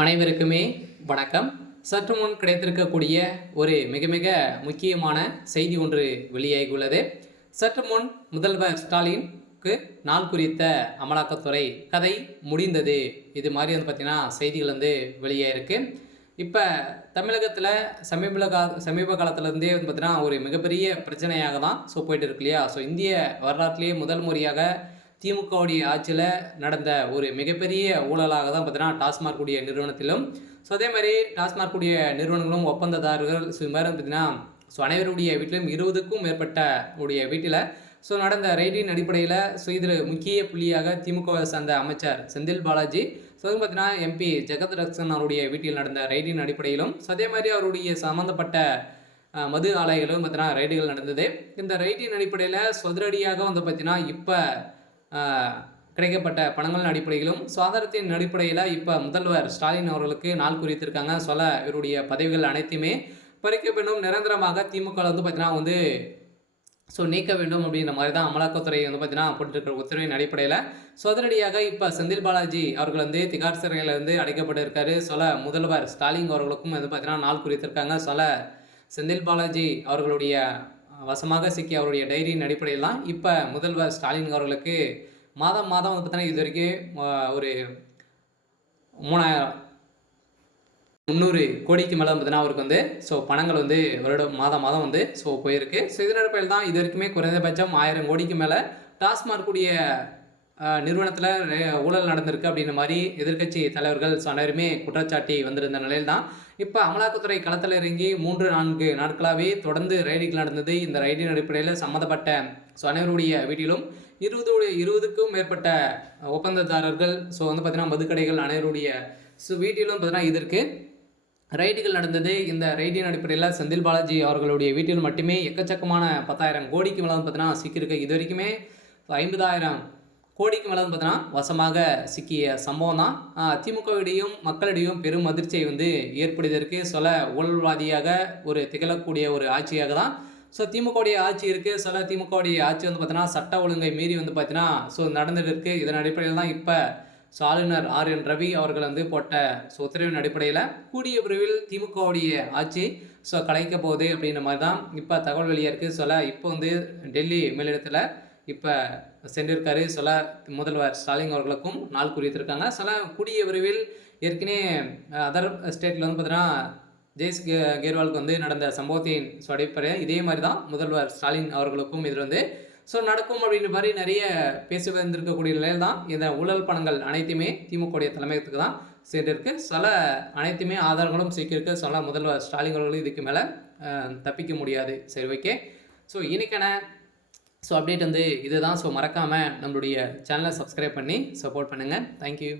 அனைவருக்குமே வணக்கம். சற்று முன் கிடைத்திருக்கக்கூடிய ஒரு மிக மிக முக்கியமான செய்தி ஒன்று வெளியாகியுள்ளது. சற்று முன் முதல்வர் ஸ்டாலினுக்கு நாள் குறித்த அமலாக்கத்துறை கதை முடிந்தது. இது மாதிரி பார்த்தீங்கன்னா செய்திகள் வெளியாயிருக்கு. இப்போ தமிழகத்தில் சமீப காலத்திலேருந்தே பார்த்தீங்கன்னா ஒரு மிகப்பெரிய பிரச்சனையாக தான் போயிட்டு இருக்கு இல்லையா. இந்திய வரலாற்றிலேயே முதல் முறையாக திமுகவுடைய ஆட்சியில் நடந்த ஒரு மிகப்பெரிய ஊழலாக தான் பார்த்தீங்கன்னா டாஸ்மாக் உடைய நிறுவனத்திலும் அதே மாதிரி டாஸ்மாக் உடைய நிறுவனங்களும் ஒப்பந்ததாரர்கள் இது மாதிரி பார்த்தீங்கன்னா அனைவருடைய வீட்டிலும் 20க்கும் மேற்பட்ட உடைய வீட்டில் நடந்த ரைடின் அடிப்படையில் இதில் முக்கிய புள்ளியாக திமுகவை சார்ந்த அமைச்சர் செந்தில் பாலாஜி பார்த்தீங்கன்னா எம்பி ஜெகத் ரக்ஷன் அவருடைய வீட்டில் நடந்த ரைடின் அடிப்படையிலும் அதே மாதிரி அவருடைய சம்மந்தப்பட்ட மது ஆலைகளும் பார்த்தீங்கன்னா ரைடுகள் நடந்தது. இந்த ரைடின் அடிப்படையில் சொதரடியாக பார்த்தீங்கன்னா இப்போ கிடைக்கப்பட்ட பணங்களின் அடிப்படையிலும் ஆதாரத்தின் அடிப்படையில் இப்போ முதல்வர் ஸ்டாலின் அவர்களுக்கு நாள் குறித்திருக்காங்க. இவருடைய பதவிகள் அனைத்துமே பறிக்க வேண்டும், நிரந்தரமாக திமுக பார்த்தீங்கன்னா நீக்க வேண்டும் அப்படின்ற மாதிரி தான் அமலாக்கத்துறை பார்த்தீங்கன்னா போட்டிருக்கிற உத்தரவின் அடிப்படையில் சொதரடியாக இப்போ செந்தில் பாலாஜி அவர்கள் திகார் சிறையில் அடைக்கப்பட்டிருக்காரு. முதல்வர் ஸ்டாலின் அவர்களுக்கும் பார்த்தீங்கன்னா நாள் குறித்திருக்காங்க. செந்தில் பாலாஜி அவர்களுடைய வசமாக சிக்கிய அவருடைய டைரியின் அடிப்படையில் தான் இப்போ முதல்வர் ஸ்டாலின் அவர்களுக்கு மாதம் பார்த்தீங்கன்னா இது வரைக்கும் ஒரு 300 கோடிக்கு மேலே பார்த்தீங்கன்னா அவருக்கு பணங்கள் வருடம் மாதம் போயிருக்கு. இதன் அடிப்படையில் தான் இது வரைக்குமே குறைந்தபட்சம் 1000 கோடிக்கு மேலே டாஸ்மாக் உடைய நிறுவனத்தில் ஊழல் நடந்திருக்கு அப்படின்ற மாதிரி எதிர்க்கட்சி தலைவர்கள் அனைவருமே குற்றச்சாட்டி வந்திருந்த நிலையில் தான் இப்போ அமலாக்கத்துறை களத்தில் இறங்கி 3-4 நாட்களாகவே தொடர்ந்து ரைடுகள் நடந்தது. இந்த ரைடின் அடிப்படையில் சம்மந்தப்பட்ட அனைவருடைய வீட்டிலும் 20க்கும் மேற்பட்ட ஒப்பந்ததாரர்கள் பார்த்தீங்கன்னா மதுக்கடைகள் அனைவருடைய வீட்டிலும் பார்த்தீங்கன்னா இதற்கு ரைடுகள் நடந்தது. இந்த ரைடின் அடிப்படையில் செந்தில் பாலாஜி அவர்களுடைய வீட்டில் மட்டுமே எக்கச்சக்கமான 10,000 கோடிக்கு மேலே பார்த்தீங்கன்னா சிக்கியிருக்கு. இது வரைக்குமே 50,000 கோடிக்கு மேலே பார்த்தீங்கன்னா வசமாக சிக்கிய சம்பவம் தான் திமுகவிடையும் மக்களிடையும் பெரும் அதிர்ச்சியை ஏற்படுவதற்கு ஊழல்வாதியாக ஒரு திகழக்கூடிய ஒரு ஆட்சியாக தான் திமுகவுடைய ஆட்சி இருக்குது. திமுகவுடைய ஆட்சி பார்த்தீங்கன்னா சட்ட ஒழுங்கை மீறி பார்த்தீங்கன்னா நடந்துட்டு இருக்கு. இதன் அடிப்படையில் தான் இப்போ ஆளுநர் RN ரவி அவர்கள் போட்ட உத்தரவின் அடிப்படையில் கூடிய விரைவில் திமுகவுடைய ஆட்சி கலைக்க போகுது அப்படின்ற மாதிரி தான் இப்போ தகவல் வெளியாக இருக்குது. இப்போ டெல்லி மேலிடத்தில் இப்போ சென்றிருக்காரு. முதல்வர் ஸ்டாலின் அவர்களுக்கும் நாள் குறித்திருக்காங்க. கூடிய விரைவில் ஏற்கனவே அதர் ஸ்டேட்டில் பார்த்தீங்கன்னா ஜெய்ஸ் கேர்வாலுக்கு நடந்த சம்பவத்தின் அடிப்படையில் இதே மாதிரி தான் முதல்வர் ஸ்டாலின் அவர்களுக்கும் இதில் நடக்கும் அப்படின்ற மாதிரி நிறைய பேசி வந்திருக்கக்கூடிய நிலையில் தான் இந்த ஊழல் பணங்கள் அனைத்துமே திமுகவுடைய தலைமையகத்துக்கு தான் சென்றிருக்கு. அனைத்துமே ஆதாரங்களும் சிக்கியிருக்கு. முதல்வர் ஸ்டாலின் அவர்களும் இதுக்கு மேலே தப்பிக்க முடியாது. சரி, ஓகே. இன்னைக்கான அப்டேட் இதுதான். மறக்காமல் நம்மளுடைய சேனலை சப்ஸ்கிரைப் பண்ணி சப்போர்ட் பண்ணுங்கள். தேங்க்யூ.